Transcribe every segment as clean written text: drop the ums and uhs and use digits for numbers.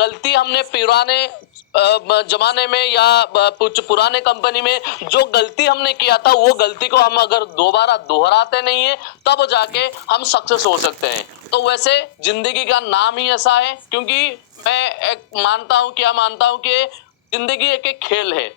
गलती हमने पुराने जमाने में या पुराने कंपनी में जो गलती हमने किया था, वो गलती को हम अगर दोबारा दोहराते नहीं है तब जाके हम सक्सेस हो सकते हैं। तो वैसे जिंदगी का नाम ही ऐसा है, क्योंकि मैं एक मानता हूं कि जिंदगी एक खेल है।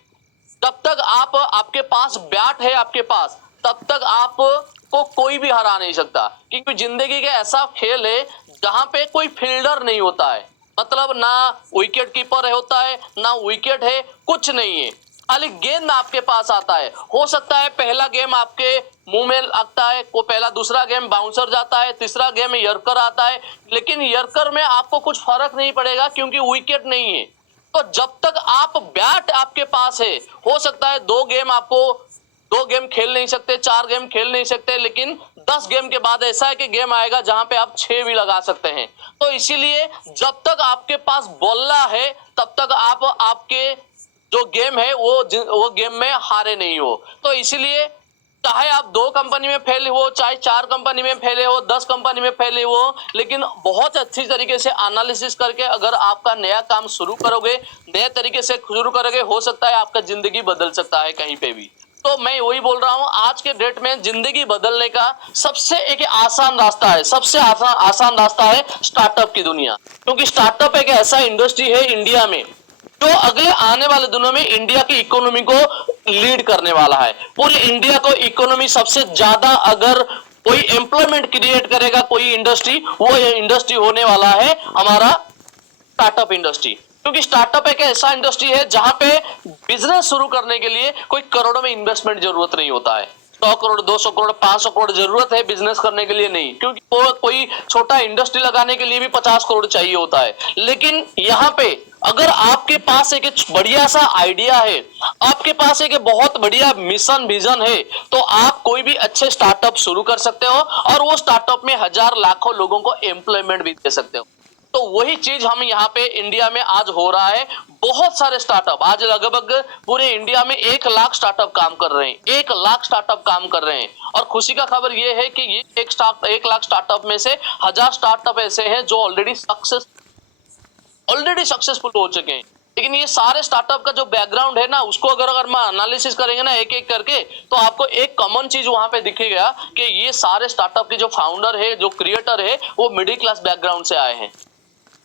जब तक आपके पास बैट है आपके पास, तब तक आपको कोई भी हरा नहीं सकता, क्योंकि जिंदगी का ऐसा खेल है जहां पे कोई फील्डर नहीं होता है। मतलब ना विकेट कीपर होता है, ना विकेट है, कुछ नहीं है, खाली गेंद आपके पास आता है। हो सकता है पहला गेम आपके मुंह में लगता है, वो पहला दूसरा गेम बाउंसर जाता है, तीसरा गेम यर्कर आता है, लेकिन यर्कर में आपको कुछ फर्क नहीं पड़ेगा क्योंकि विकेट नहीं है। तो जब तक आप बैट आपके पास है, हो सकता है 2 गेम खेल नहीं सकते, 4 गेम खेल नहीं सकते, लेकिन 10 गेम के बाद ऐसा है कि गेम आएगा जहां पे आप 6 भी लगा सकते हैं। तो इसीलिए जब तक आपके पास बल्ला है तब तक आप आपके जो गेम है वो गेम में हारे नहीं हो। तो इसीलिए चाहे आप 2 कंपनी में फैले हो, चाहे 4 कंपनी में फैले हो, 10 कंपनी में फैले हो, लेकिन बहुत अच्छी तरीके से एनालिसिस करके अगर आपका नया काम शुरू करोगे, नए तरीके से शुरू करोगे, हो सकता है आपका जिंदगी बदल सकता है कहीं पे भी। तो मैं वही बोल रहा हूं, आज के डेट में जिंदगी बदलने का सबसे एक आसान रास्ता है, सबसे आसान रास्ता है स्टार्टअप की दुनिया। क्योंकि स्टार्टअप एक ऐसा इंडस्ट्री है इंडिया में जो अगले आने वाले दिनों में इंडिया की इकोनॉमी को लीड करने वाला है। पूरे इंडिया को इकोनॉमी सबसे ज्यादा अगर कोई एम्प्लॉयमेंट क्रिएट करेगा कोई इंडस्ट्री, वो ये इंडस्ट्री होने वाला है हमारा स्टार्टअप इंडस्ट्री। क्योंकि स्टार्टअप एक ऐसा इंडस्ट्री है जहां पे बिजनेस शुरू करने के लिए कोई करोड़ों में इन्वेस्टमेंट जरूरत नहीं होता है। 100 करोड़, 200 करोड़, 500 करोड़ जरूरत है बिजनेस करने के लिए नहीं, क्योंकि कोई छोटा इंडस्ट्री लगाने के लिए भी 50 करोड़ चाहिए होता है। लेकिन यहाँ पे अगर आपके पास एक बढ़िया सा आइडिया है, आपके पास एक बहुत बढ़िया मिशन विजन है, तो आप कोई भी अच्छे स्टार्टअप शुरू कर सकते हो और वो स्टार्टअप में हजार लाखों लोगों को एम्प्लॉयमेंट भी दे सकते हो। तो वही चीज हम यहाँ पे इंडिया में आज हो रहा है। बहुत सारे स्टार्टअप आज लगभग पूरे इंडिया में 1 लाख स्टार्टअप काम कर रहे हैं, 1 लाख स्टार्टअप काम कर रहे हैं। और खुशी का खबर ये है कि ये 1 लाख स्टार्टअप में से 1000 स्टार्टअप ऐसे हैं जो ऑलरेडी सक्सेसफुल हो चुके हैं। लेकिन ये सारे स्टार्टअप का जो बैकग्राउंड है ना, उसको अगर हम एनालिसिस करेंगे ना एक एक करके, तो आपको एक कॉमन चीज वहां पे दिखेगा कि ये सारे स्टार्टअप के जो फाउंडर है, जो क्रिएटर है, वो मिडिल क्लास बैकग्राउंड से आए हैं।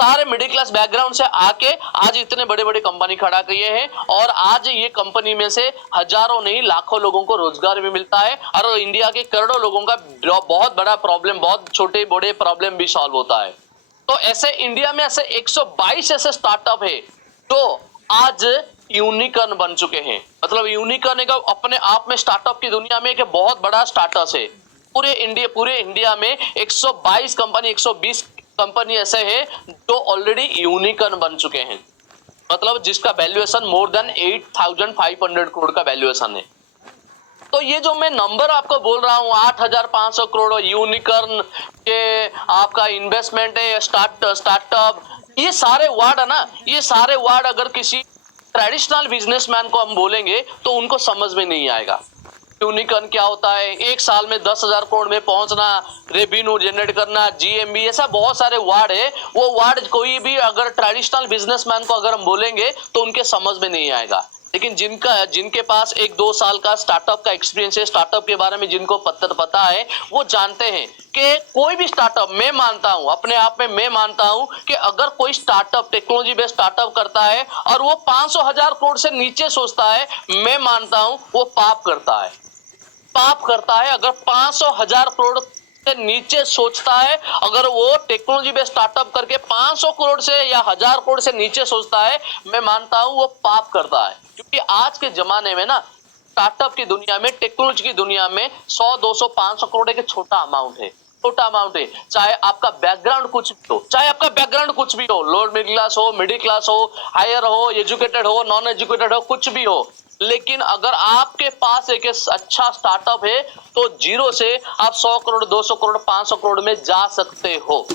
सारे मिडिल क्लास बैकग्राउंड से आके आज इतने बड़े बड़े कंपनी खड़ा किए हैं और आज ये कंपनी में से हजारों नहीं लाखों लोगों को रोजगार भी मिलता है और इंडिया के करोड़ों लोगों का बहुत बड़ा प्रॉब्लम, बहुत छोटे बड़े प्रॉब्लम भी सॉल्व होता है। तो ऐसे इंडिया में ऐसे 122 ऐसे स्टार्टअप है जो आज यूनिकॉर्न बन चुके हैं। मतलब यूनिकॉर्न एक अपने आप में स्टार्टअप की दुनिया में एक बहुत बड़ा स्टार्टअप है। पूरे इंडिया में 122 कंपनी, 120 कंपनी ऐसे हैं जो ऑलरेडी यूनिकॉर्न बन चुके हैं। मतलब जिसका वैल्यूएशन मोर देन 8500 करोड़ का वैल्यूएशन है। तो ये जो मैं नंबर आपको बोल रहा हूँ 8500 करोड़ यूनिकॉर्न के आपका इन्वेस्टमेंट है, स्टार्टअप, ये सारे वर्ड है ना, ये सारे वर्ड अगर किसी ट्रेडिशनल बिजनेसमैन को हम बोलेंगे तो उनको समझ में नहीं आएगा। यूनिकॉर्न क्या होता है, एक साल में 10,000 करोड़ में पहुंचना, रेवेन्यू जनरेट करना, जीएमबी, ऐसा बहुत सारे वर्ड है। वो वर्ड कोई भी अगर ट्रेडिशनल बिजनेसमैन को अगर हम बोलेंगे तो उनके समझ में नहीं आएगा। लेकिन जिनके पास 1-2 साल का स्टार्टअप का एक्सपीरियंस है, स्टार्टअप के बारे में जिनको पता है, वो जानते हैं कि कोई भी स्टार्टअप, मैं मानता हूं अपने आप में, मैं मानता हूं कि अगर कोई स्टार्टअप टेक्नोलॉजी बेस्ड स्टार्टअप करता है और वो 500,000 करोड़ से नीचे सोचता है, मैं मानता हूं वो पाप करता है। अगर 500,000 करोड़ से नीचे सोचता है, अगर वो टेक्नोलॉजी बेस्ड स्टार्टअप करके 500 करोड़ से या 1000 करोड़ से नीचे सोचता है, मैं मानता हूं वो पाप करता है। क्योंकि आज के जमाने में ना स्टार्टअप की दुनिया में, टेक्नोलॉजी की दुनिया में 100, 200, 500 करोड़ एक छोटा अमाउंट है, चाहे आपका बैकग्राउंड कुछ भी हो, लोअर मिडिल क्लास हो, मिडिल क्लास हो, हायर हो, एजुकेटेड हो, नॉन एजुकेटेड हो, कुछ भी हो, लेकिन अगर आपके पास एक अच्छा स्टार्टअप है तो जीरो से आप 100 करोड़, 200 करोड़, 500 करोड़ में जा सकते हो।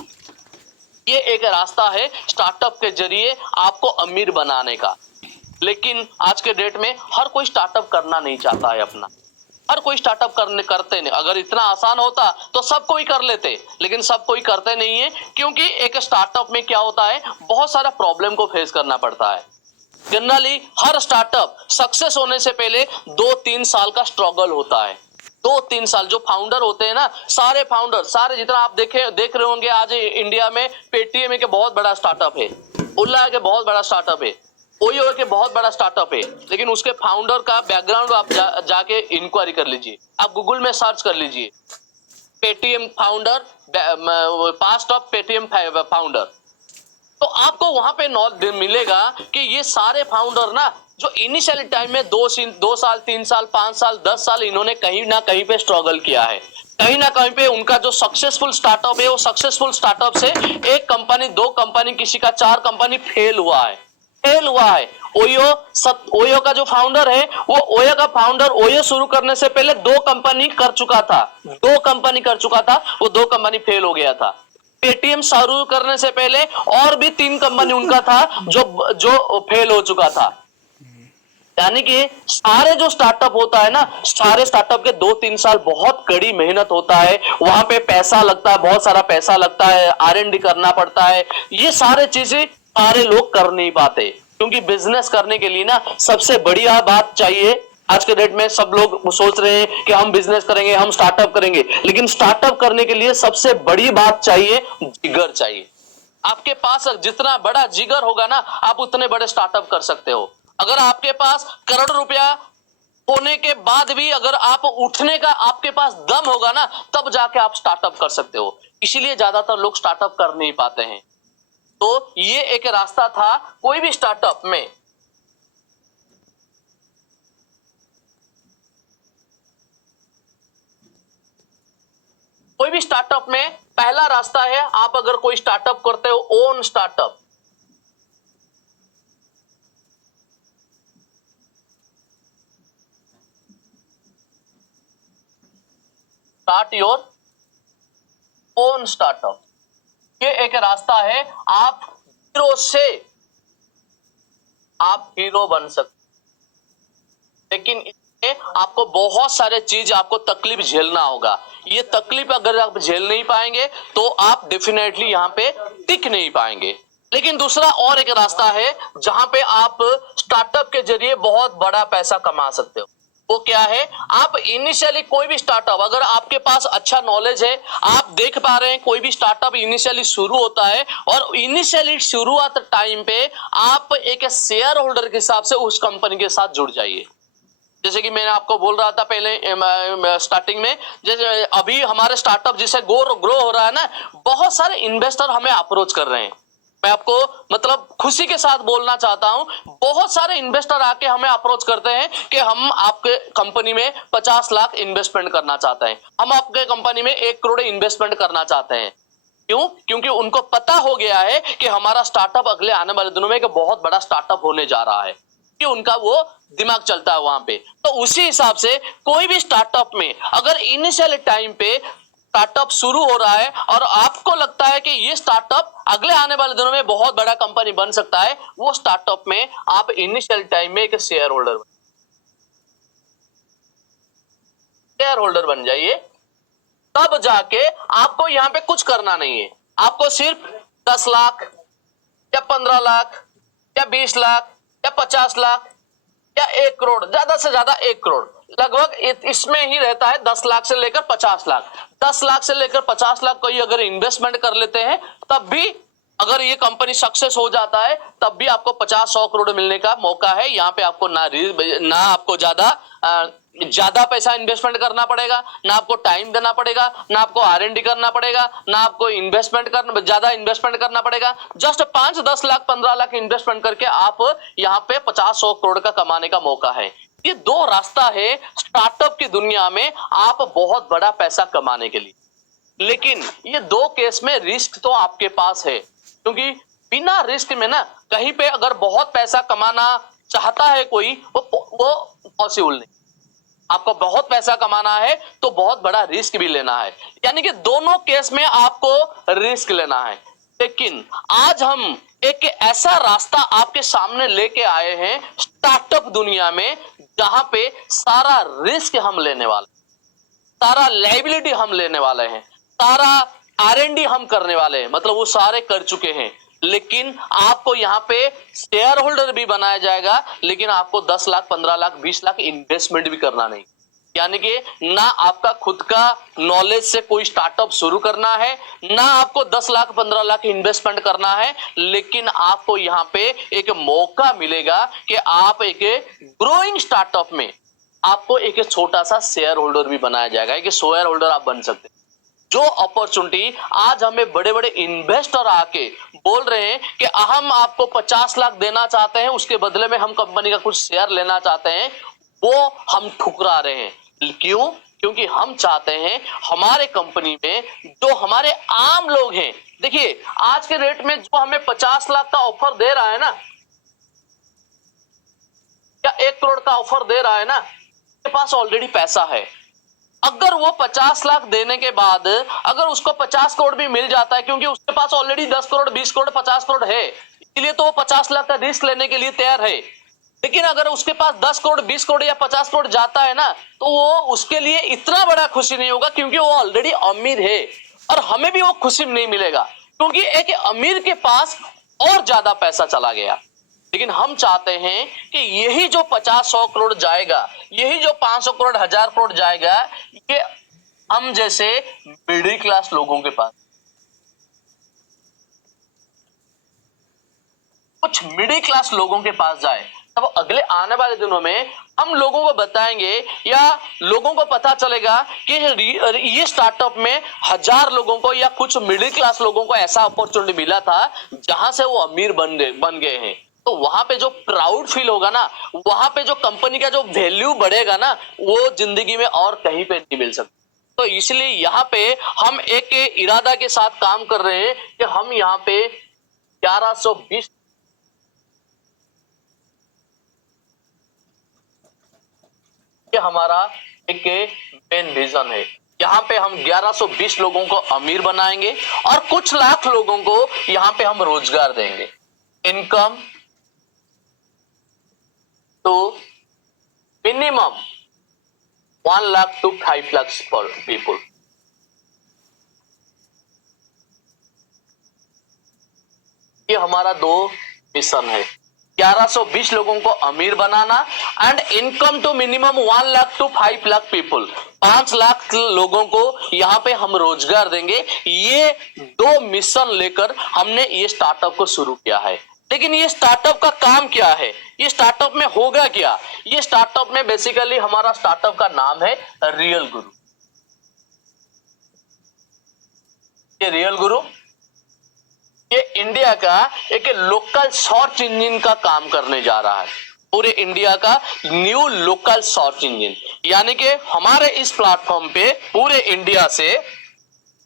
ये एक रास्ता है स्टार्टअप के जरिए आपको अमीर बनाने का। लेकिन आज के डेट में हर कोई स्टार्टअप करना नहीं चाहता है अपना। हर कोई स्टार्टअप करते नहीं। अगर इतना आसान होता तो सब कोई कर लेते, लेकिन सब कोई करते नहीं है, क्योंकि एक स्टार्टअप में क्या होता है, बहुत सारा प्रॉब्लम को फेस करना पड़ता है। जनरली हर स्टार्टअप सक्सेस होने से पहले 2-3 साल का स्ट्रगल होता है। 2-3 साल जो फाउंडर होते हैं ना, सारे फाउंडर, सारे जितना आप देख रहे होंगे आज इंडिया में, पेटीएम के बहुत बड़ा स्टार्टअप है, ओला के बहुत बड़ा स्टार्टअप है, ओयो के बहुत बड़ा स्टार्टअप है, लेकिन उसके फाउंडर का बैकग्राउंड आप जाके इंक्वायरी कर लीजिए, आप गूगल में सर्च कर लीजिए, Paytm founder, past of Paytm founder, तो आपको वहां पे नॉलेज मिलेगा कि ये सारे फाउंडर ना, जो इनिशियल टाइम में 2 साल 3 साल 5 साल 10 साल इन्होंने कहीं ना कहीं पे स्ट्रगल किया है। कहीं ना कहीं पे उनका जो सक्सेसफुल स्टार्टअप है, वो सक्सेसफुल स्टार्टअप से 1 कंपनी 2 कंपनी, किसी का 4 कंपनी फेल हुआ है। ओयो का जो फाउंडर है, वो ओयो का फाउंडर ओयो शुरू करने से पहले 2 कंपनी कर चुका था, वो 2 कंपनी फेल हो गया था। पेटीएम शुरू करने से पहले और भी 3 कंपनी उनका था जो फेल हो चुका था। यानी कि सारे जो स्टार्टअप होता है ना, सारे स्टार्टअप के 2-3 साल बहुत कड़ी मेहनत होता है, वहां पे पैसा लगता है, बहुत सारा पैसा लगता है, R&D करना पड़ता है। ये सारे चीजें सारे लोग कर नहीं पाते, क्योंकि बिजनेस करने के लिए ना सबसे बढ़िया बात चाहिए। आज के डेट में सब लोग सोच रहे हैं कि हम बिजनेस करेंगे, हम स्टार्टअप करेंगे, लेकिन स्टार्टअप करने के लिए सबसे बड़ी बात चाहिए, जिगर चाहिए। आपके पास जितना बड़ा जिगर होगा ना, आप उतने बड़े स्टार्टअप कर सकते हो। अगर आपके पास करोड़ रुपया होने के बाद भी अगर आप उठने का आपके पास दम होगा ना, तब जाके आप स्टार्टअप कर सकते हो। इसीलिए ज्यादातर लोग स्टार्टअप कर नहीं पाते हैं। तो ये एक रास्ता था कोई भी स्टार्टअप में। कोई भी स्टार्टअप में पहला रास्ता है, आप अगर कोई स्टार्टअप करते हो, own startup. Start your own startup, ये एक रास्ता है। आप जीरो से आप हीरो बन सकते, लेकिन इसमें आपको बहुत सारे चीज, आपको तकलीफ झेलना होगा। ये तकलीफ अगर आप झेल नहीं पाएंगे तो आप डेफिनेटली यहां पे टिक नहीं पाएंगे। लेकिन दूसरा और एक रास्ता है जहां पे आप स्टार्टअप के जरिए बहुत बड़ा पैसा कमा सकते हो। वो क्या है, आप इनिशियली कोई भी स्टार्टअप, अगर आपके पास अच्छा नॉलेज है, आप देख पा रहे हैं कोई भी स्टार्टअप इनिशियली शुरू होता है, और इनिशियली शुरुआत टाइम पे आप एक शेयर होल्डर के हिसाब से उस कंपनी के साथ जुड़ जाइए। जैसे कि मैंने आपको बोल रहा था पहले स्टार्टिंग में, जैसे अभी हमारे स्टार्टअप जिसे ग्रो हो रहा है ना, बहुत सारे इन्वेस्टर हमें अप्रोच कर रहे हैं। मैं आपको मतलब खुशी के साथ बोलना चाहता हूं, बहुत सारे इन्वेस्टर आके हमें अप्रोच करते हैं कि हम आपके कंपनी में 50 लाख इन्वेस्टमेंट करना चाहते हैं, हम आपके कंपनी में 1 करोड़ इन्वेस्टमेंट करना चाहते हैं। क्यों? क्योंकि उनको पता हो गया है कि हमारा स्टार्टअप अगले आने वाले दिनों में एक बहुत बड़ा स्टार्टअप होने जा रहा है, कि उनका वो दिमाग चलता है वहां पे। तो उसी हिसाब से कोई भी स्टार्टअप में अगर इनिशियल टाइम पे स्टार्टअप शुरू हो रहा है और आपको लगता है कि ये स्टार्टअप अगले आने वाले दिनों में बहुत बड़ा कंपनी बन सकता है, वो स्टार्टअप में आप इनिशियल टाइम में एक शेयर होल्डर बन जाइए। तब जाके आपको यहां पे कुछ करना नहीं है, आपको सिर्फ 10 लाख या 15 लाख या 20 लाख या 50 लाख या 1 करोड़, ज्यादा से ज्यादा 1 करोड़, लगभग इसमें ही रहता है 10 लाख से लेकर 50 लाख। 10 लाख से लेकर 50 लाख कोई अगर इन्वेस्टमेंट कर लेते हैं, तब भी अगर ये कंपनी सक्सेस हो जाता है, तब भी आपको 50-100 करोड़ मिलने का मौका है। यहाँ पे आपको ना आपको ज्यादा पैसा इन्वेस्टमेंट करना पड़ेगा, ना आपको टाइम देना पड़ेगा, ना आपको R&D करना पड़ेगा, ना आपको ज्यादा इन्वेस्टमेंट करना पड़ेगा। जस्ट 5-10 लाख 15 लाख इन्वेस्टमेंट करके आप यहाँ पे 50-100 करोड़ का कमाने का मौका है। ये 2 रास्ता है स्टार्टअप की दुनिया में आप बहुत बड़ा पैसा कमाने के लिए। लेकिन ये 2 केस में रिस्क तो आपके पास है, क्योंकि बिना रिस्क में ना कहीं पे अगर बहुत पैसा कमाना चाहता है कोई, वो पॉसिबल नहीं। आपको बहुत पैसा कमाना है तो बहुत बड़ा रिस्क भी लेना है, यानी कि दोनों केस में आपको रिस्क लेना है। लेकिन आज हम एक ऐसा रास्ता आपके सामने लेके आए हैं स्टार्टअप दुनिया में, जहां पे सारा रिस्क हम लेने वाले, सारा लाइबिलिटी हम लेने वाले हैं, सारा R&D हम करने वाले हैं, मतलब वो सारे कर चुके हैं। लेकिन आपको यहाँ पे शेयर होल्डर भी बनाया जाएगा, लेकिन आपको 10 लाख 15 लाख 20 लाख इन्वेस्टमेंट भी करना नहीं। यानी कि ना आपका खुद का नॉलेज से कोई स्टार्टअप शुरू करना है, ना आपको 10 लाख 15 लाख इन्वेस्टमेंट करना है, लेकिन आपको यहाँ पे एक मौका मिलेगा कि आप एक ग्रोइंग स्टार्टअप में आपको एक छोटा सा शेयर होल्डर भी बनाया जाएगा, एक शेयर होल्डर आप बन सकते हैं। जो अपॉर्चुनिटी आज हमें बड़े बड़े इन्वेस्टर आके बोल रहे हैं कि हम आपको 50 लाख देना चाहते हैं, उसके बदले में हम कंपनी का कुछ शेयर लेना चाहते हैं, वो हम ठुकरा रहे हैं। क्यों? क्योंकि हम चाहते हैं हमारे कंपनी में जो हमारे आम लोग हैं, देखिए आज के रेट में जो हमें 50 लाख का ऑफर दे रहा है ना, या 1 करोड़ का ऑफर दे रहा है ना, के पास ऑलरेडी पैसा है। अगर वो 50 लाख देने के बाद अगर उसको 50 करोड़ भी मिल जाता है, क्योंकि उसके पास ऑलरेडी 10 करोड़ 20 करोड़ 50 करोड़ है, इसलिए तो वो 50 लाख का रिस्क लेने के लिए तैयार है। लेकिन अगर उसके पास 10 करोड़ 20 करोड़ या 50 करोड़ जाता है ना, तो वो उसके लिए इतना बड़ा खुशी नहीं होगा, क्योंकि वो ऑलरेडी अमीर है। और हमें भी वो खुशी नहीं मिलेगा, क्योंकि एक अमीर के पास और ज्यादा पैसा चला गया। लेकिन हम चाहते हैं कि यही जो 50-100 करोड़ जाएगा, यही जो 500 करोड़ 1000 करोड़ जाएगा, ये हम जैसे मिडिल क्लास लोगों के पास, कुछ मिडिल क्लास लोगों के पास जाए। तब अगले आने वाले दिनों में हम लोगों को बताएंगे या लोगों को पता चलेगा कि ये स्टार्टअप में 1000 लोगों को या कुछ मिडिल क्लास लोगों को ऐसा अपॉर्चुनिटी मिला था जहां से वो अमीर बन गए हैं। तो वहां पे जो प्राउड फील होगा ना, वहां पे जो कंपनी का जो वैल्यू बढ़ेगा ना, वो जिंदगी में और कहीं पे नहीं मिल सकता। तो इसलिए यहाँ पे हम एक इरादा के साथ काम कर रहे हैं कि हम यहाँ पे 1120 हमारा एक मेन विजन है। यहाँ पे हम 1120 लोगों को अमीर बनाएंगे और कुछ लाख लोगों को यहाँ पे हम रोजगार देंगे। इनकम तो minimum 1 lakh to 5 lakhs per people. ये हमारा 2 मिशन है, 1120 लोगों को अमीर बनाना and income to minimum 1 lakh to 5 lakh people. 5 lakh लोगों को यहाँ पे हम रोजगार देंगे। ये 2 मिशन लेकर हमने ये स्टार्टअप को शुरू किया है। लेकिन ये स्टार्टअप का काम क्या है, ये स्टार्टअप में होगा क्या? ये स्टार्टअप में बेसिकली हमारा स्टार्टअप का नाम है रियल गुरु। ये रियल गुरु ये इंडिया का एक लोकल सर्च इंजन का काम करने जा रहा है, पूरे इंडिया का न्यू लोकल सर्च इंजन। यानी कि हमारे इस प्लेटफॉर्म पे पूरे इंडिया से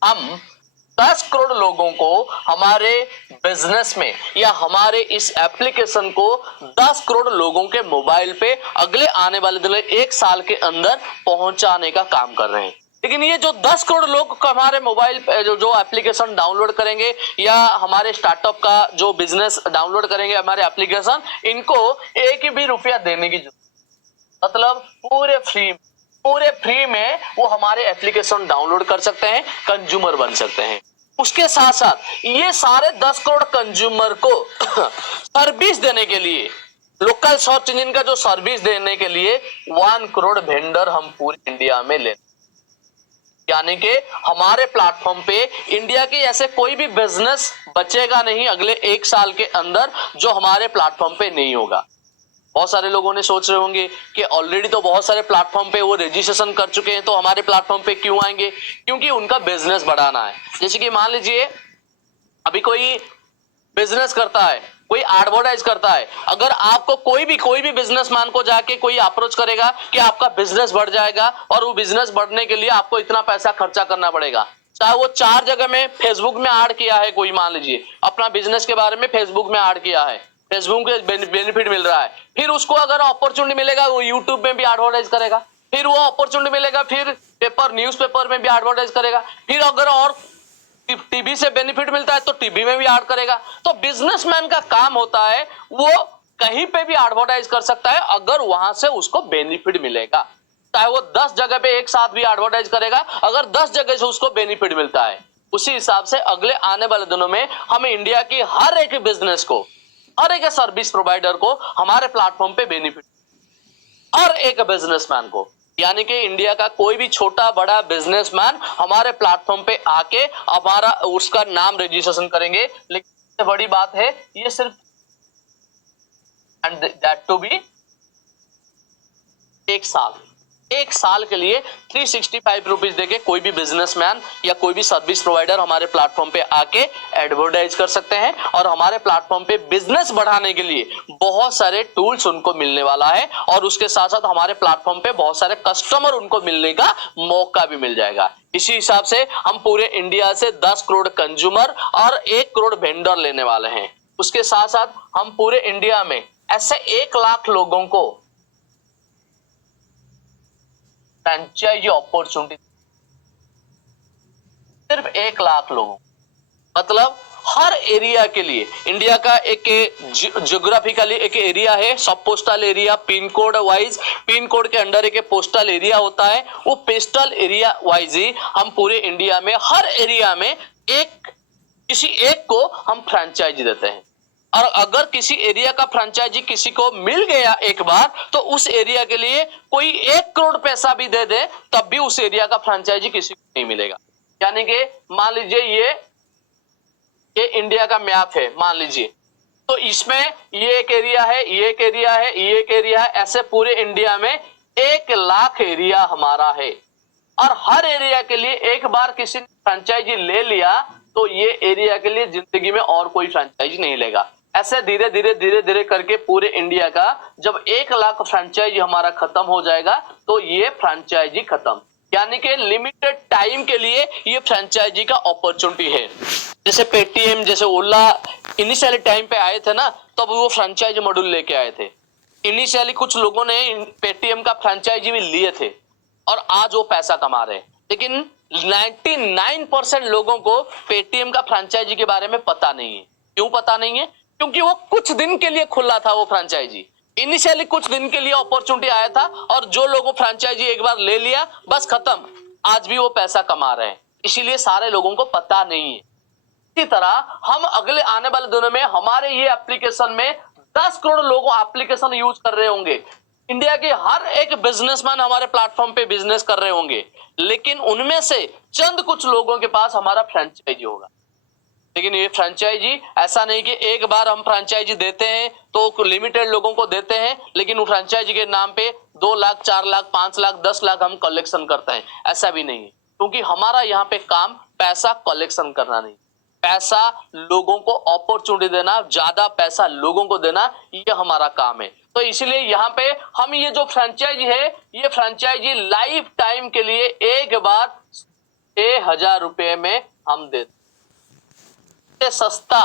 हम 10 करोड़ लोगों को हमारे बिजनेस में या हमारे इस एप्लीकेशन को 10 करोड़ लोगों के मोबाइल पे अगले आने वाले दिन 1 साल के अंदर पहुंचाने का काम कर रहे हैं। लेकिन ये जो 10 करोड़ लोग हमारे मोबाइल जो एप्लीकेशन डाउनलोड करेंगे या हमारे स्टार्टअप का जो बिजनेस डाउनलोड करेंगे हमारे एप्लीकेशन, इनको 1 भी रुपया देने की जरूरत, मतलब पूरे फ्री में वो हमारे एप्लीकेशन डाउनलोड कर सकते हैं, कंज्यूमर बन सकते हैं। उसके साथ साथ ये सारे 10 करोड़ कंज्यूमर को सर्विस देने के लिए, लोकल सर्च इंजन का जो सर्विस देने के लिए 1 करोड़ वेंडर हम पूरे इंडिया में ले, यानी कि हमारे प्लेटफॉर्म पे इंडिया के ऐसे कोई भी बिजनेस बचेगा नहीं अगले 1 साल के अंदर जो हमारे प्लेटफॉर्म पे नहीं होगा। बहुत सारे लोगों ने सोच रहे होंगे कि ऑलरेडी तो बहुत सारे प्लेटफॉर्म पे वो रजिस्ट्रेशन कर चुके हैं, तो हमारे प्लेटफॉर्म पे क्यों आएंगे? क्योंकि उनका बिजनेस बढ़ाना है। जैसे कि मान लीजिए अभी कोई बिजनेस करता है, कोई एडवर्टाइज करता है, अगर आपको कोई भी बिजनेसमैन को जाके कोई अप्रोच करेगा कि आपका बिजनेस बढ़ जाएगा और वो बिजनेस बढ़ने के लिए आपको इतना पैसा खर्चा करना पड़ेगा, चाहे वो 4 जगह में फेसबुक में ऐड किया है, कोई मान लीजिए अपना बिजनेस के बारे में फेसबुक में ऐड किया है, फेसबुक के बेनिफिट मिल रहा है, फिर उसको अगर अपॉर्चुनिटी मिलेगा वो यूट्यूब में भी एडवर्टाइज करेगा, फिर वो अपॉर्चुनिटी मिलेगा फिर न्यूज़पेपर में भी एडवर्टाइज करेगा, फिर अगर और टीवी से बेनिफिट मिलता है तो टीवी में भी ऐड करेगा। तो बिजनेसमैन का काम होता है वो कहीं पे भी एडवर्टाइज कर सकता है अगर वहां से उसको बेनिफिट मिलेगा। चाहे वो 10 जगह पे एक साथ भी एडवर्टाइज करेगा, अगर 10 जगह से उसको बेनिफिट मिलता है, उसी हिसाब से अगले आने वाले दिनों में हम इंडिया की हर एक बिजनेस को, हर एक सर्विस प्रोवाइडर को हमारे प्लेटफॉर्म पे बेनिफिट, हर एक बिजनेसमैन को, यानी कि इंडिया का कोई भी छोटा बड़ा बिजनेसमैन हमारे प्लेटफॉर्म पे आके हमारा उसका नाम रजिस्ट्रेशन करेंगे। लेकिन बड़ी बात है, ये सिर्फ एंड दैट टू बी एक साल के लिए 365 रुपीज देके कोई भी बिजनेसमैन या कोई भी सर्विस प्रोवाइडर हमारे प्लेटफॉर्म पे आके एडवर्टाइज कर सकते हैं और हमारे प्लेटफॉर्म पे बिजनेस बढ़ाने के लिए बहुत सारे टूल्स उनको मिलने वाला है और उसके साथ साथ हमारे प्लेटफॉर्म पे बहुत सारे कस्टमर उनको मिलने का मौका भी मिल जाएगा। इसी हिसाब से हम पूरे इंडिया से 10 करोड़ कंज्यूमर और 1 करोड़ वेंडर लेने वाले हैं। उसके साथ साथ हम पूरे इंडिया में ऐसे 1 लाख लोगों को फ्रेंचाइजी अपॉर्चुनिटी, सिर्फ 1 लाख लोगों, मतलब हर एरिया के लिए इंडिया का एक ज्योग्राफिकली एक एरिया है, सब postal area, pin code wise, pin code के अंडर एक पोस्टल एरिया होता है, वो पोस्टल एरिया वाइज ही हम पूरे इंडिया में हर एरिया में किसी एक को हम फ्रेंचाइजी देते हैं। और अगर किसी एरिया का फ्रेंचाइजी किसी को मिल गया एक बार, तो उस एरिया के लिए कोई 1 करोड़ पैसा भी दे दे तब भी उस एरिया का फ्रेंचाइजी किसी को नहीं मिलेगा। यानी कि मान लीजिए ये इंडिया का मैप है, मान लीजिए, तो इसमें ये एक एरिया है, ये एक एरिया है, ये एक एरिया है, ऐसे पूरे इंडिया में 1 लाख एरिया हमारा है। और हर एरिया के लिए एक बार किसी ने फ्रेंचाइजी ले लिया तो ये एरिया के लिए जिंदगी में और कोई फ्रेंचाइजी नहीं लेगा। ऐसे धीरे धीरे करके पूरे इंडिया का जब 1 लाख फ्रेंचाइजी हमारा खत्म हो जाएगा तो ये फ्रेंचाइजी खत्म, यानी कि लिमिटेड टाइम के लिए ये फ्रेंचाइजी का अपॉर्चुनिटी है। जैसे पेटीएम, जैसे ओला इनिशियली टाइम पे आए थे ना, तब तो वो फ्रेंचाइजी मॉड्यूल लेके आए थे। इनिशियली कुछ लोगों ने पेटीएम का फ्रेंचाइजी भी लिए थे और आज वो पैसा कमा रहे हैं, लेकिन 99% लोगों को पेटीएम का फ्रेंचाइजी के बारे में पता नहीं है। क्यों पता नहीं है? क्योंकि वो कुछ दिन के लिए खुला था, वो फ्रेंचाइजी इनिशियली कुछ दिन के लिए अपॉर्चुनिटी आया था और जो लोगों फ्रेंचाइजी एक बार ले लिया बस खत्म, आज भी वो पैसा कमा रहे हैं, इसीलिए सारे लोगों को पता नहीं है। इसी तरह हम अगले आने वाले दिनों में हमारे ये एप्लीकेशन में 10 करोड़ लोग एप्लीकेशन यूज कर रहे होंगे। इंडिया के हर एक बिजनेसमैन हमारे प्लेटफॉर्म पे बिजनेस कर रहे होंगे, लेकिन उनमें से चंद कुछ लोगों के पास हमारा फ्रेंचाइजी होगा। लेकिन ये फ्रेंचाइजी ऐसा नहीं कि एक बार हम फ्रेंचाइजी देते हैं तो लिमिटेड लोगों को देते हैं, लेकिन वो फ्रेंचाइजी के नाम पे 2 लाख, 4 लाख, 5 लाख, 10 लाख हम कलेक्शन करते हैं, ऐसा भी नहीं है। क्योंकि हमारा यहाँ पे काम पैसा कलेक्शन करना नहीं, पैसा लोगों को अपॉर्चुनिटी देना, ज्यादा पैसा लोगों को देना, ये हमारा काम है। तो इसलिए यहाँ पे हम ये जो फ्रेंचाइजी है, ये फ्रेंचाइजी लाइफ टाइम के लिए एक बार 6,000 रुपए में हम देते, इससे सस्ता,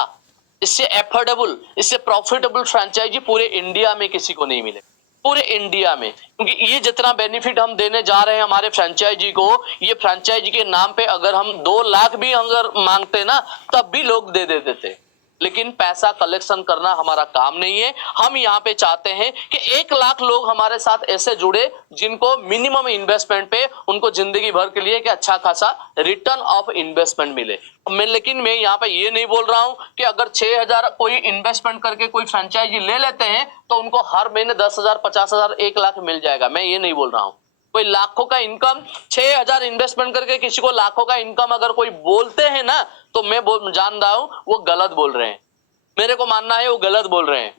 इससे एफोर्डेबल, इससे प्रॉफिटेबल फ्रेंचाइजी पूरे इंडिया में किसी को नहीं मिले, पूरे इंडिया में। क्योंकि ये जितना बेनिफिट हम देने जा रहे हैं हमारे फ्रेंचाइजी को, ये फ्रेंचाइजी के नाम पे अगर हम 2 लाख भी अगर मांगते ना तब भी लोग दे देते, लेकिन पैसा कलेक्शन करना हमारा काम नहीं है। हम यहाँ पे चाहते हैं कि 1 लाख लोग हमारे साथ ऐसे जुड़े जिनको मिनिमम इन्वेस्टमेंट पे उनको जिंदगी भर के लिए एक अच्छा खासा रिटर्न ऑफ इन्वेस्टमेंट मिले। लेकिन मैं यहाँ पे ये नहीं बोल रहा हूँ कि अगर 6,000 कोई इन्वेस्टमेंट करके कोई फ्रेंचाइजी ले लेते हैं तो उनको हर महीने 10,000, 50,000, 1 लाख मिल जाएगा, मैं ये नहीं बोल रहा हूँ। कोई लाखों का इनकम, 6,000 इन्वेस्टमेंट करके किसी को लाखों का इनकम अगर कोई बोलते हैं ना, तो मैं जान रहा हूं वो गलत बोल रहे हैं, मेरे को मानना है वो गलत बोल रहे हैं।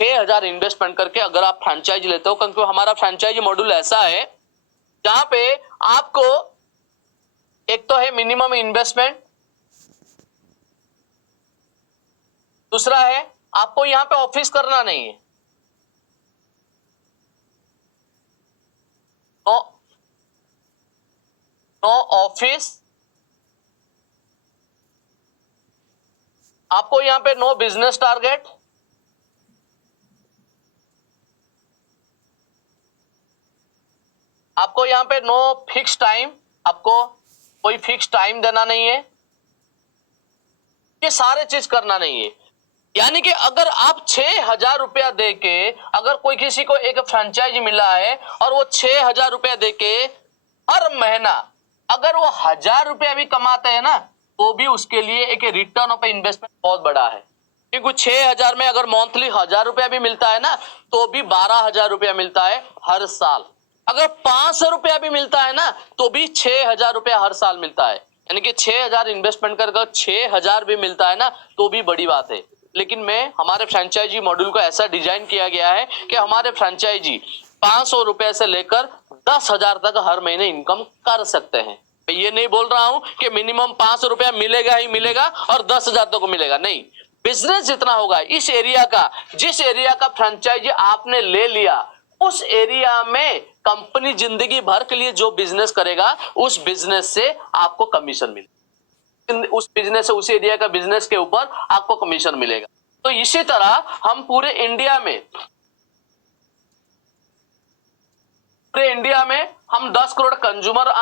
6,000 इन्वेस्टमेंट करके अगर आप फ्रेंचाइजी लेते हो, क्योंकि हमारा फ्रेंचाइजी मॉड्यूल ऐसा है जहां पे आपको एक तो है मिनिमम इन्वेस्टमेंट, दूसरा है आपको यहां पे ऑफिस करना नहीं है, नो ऑफिस, आपको यहां पे नो बिजनेस टारगेट, आपको यहां पे नो फिक्स टाइम, आपको कोई फिक्स टाइम देना नहीं है, ये सारे चीज करना नहीं है। यानी कि अगर आप 6,000 रुपया दे के अगर कोई किसी को एक फ्रेंचाइजी मिला है और वो 6,000 रुपया दे के हर महीना अगर वो 1,000 रुपया भी कमाते हैं ना, तो भी उसके लिए एक रिटर्न ऑफ इन्वेस्टमेंट बहुत बड़ा है। क्योंकि 6,000 में अगर मंथली 1,000 रुपया भी मिलता है ना, तो भी 12,000 रुपया मिलता है हर साल। अगर 500 रुपया भी मिलता है ना, तो भी 6,000 रुपया हर साल मिलता है। यानी कि 6,000 इन्वेस्टमेंट कर 6,000 भी मिलता है ना, तो भी बड़ी बात है। लेकिन हमारे फ्रेंचाइजी मॉड्यूल को ऐसा डिजाइन किया गया है कि हमारे फ्रेंचाइजी 500 रुपए से लेकर 10,000 तक हर महीने इनकम कर सकते हैं। मैं ये नहीं बोल रहा हूं कि मिनिमम 500 रुपया मिलेगा ही मिलेगा और 10,000 तक को मिलेगा, नहीं। बिजनेस जितना होगा इस एरिया का, जिस एरिया का फ्रेंचाइजी आपने ले लिया, उस एरिया में कंपनी जिंदगी भर के लिए जो बिजनेस करेगा, उस बिजनेस से आपको कमीशन मिलेगा। उस बिजनेस से, उस एरिया का बिजनेस के ऊपर आपको कमीशन मिलेगा। तो इसी तरह हम पूरे इंडिया में हम 10 करोड़ कंज्यूमर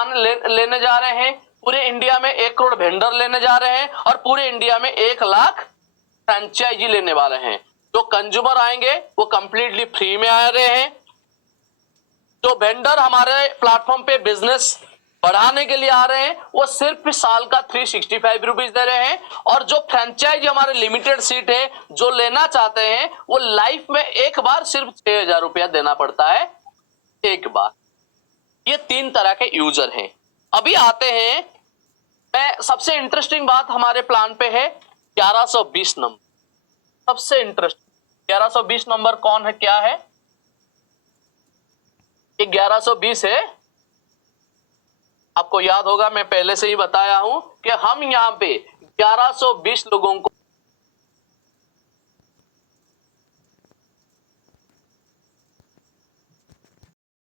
लेने जा रहे हैं, पूरे इंडिया में 1 करोड़ वेंडर लेने जा रहे हैं और पूरे इंडिया में 1 लाख फ्रेंचाइजी लेने वाले हैं। जो कंज्यूमर आएंगे वो कंप्लीटली फ्री में आ रहे हैं। जो वेंडर हमारे प्लेटफॉर्म पे बिजनेस बढ़ाने के लिए आ रहे हैं, वो सिर्फ साल का 365 रुपीज दे रहे हैं। और जो फ्रेंचाइजी हमारे लिमिटेड सीट है, जो लेना चाहते हैं, वो लाइफ में एक बार सिर्फ 6,000 रुपया देना पड़ता है, एक बार। ये 3 तरह के यूजर हैं। अभी आते हैं, मैं सबसे इंटरेस्टिंग बात हमारे प्लान पे है 1120 नंबर। सबसे इंटरेस्टिंग 1120 नंबर कौन है, क्या है? 1120 है, आपको याद होगा मैं पहले से ही बताया हूं कि हम यहां पे 1120 लोगों को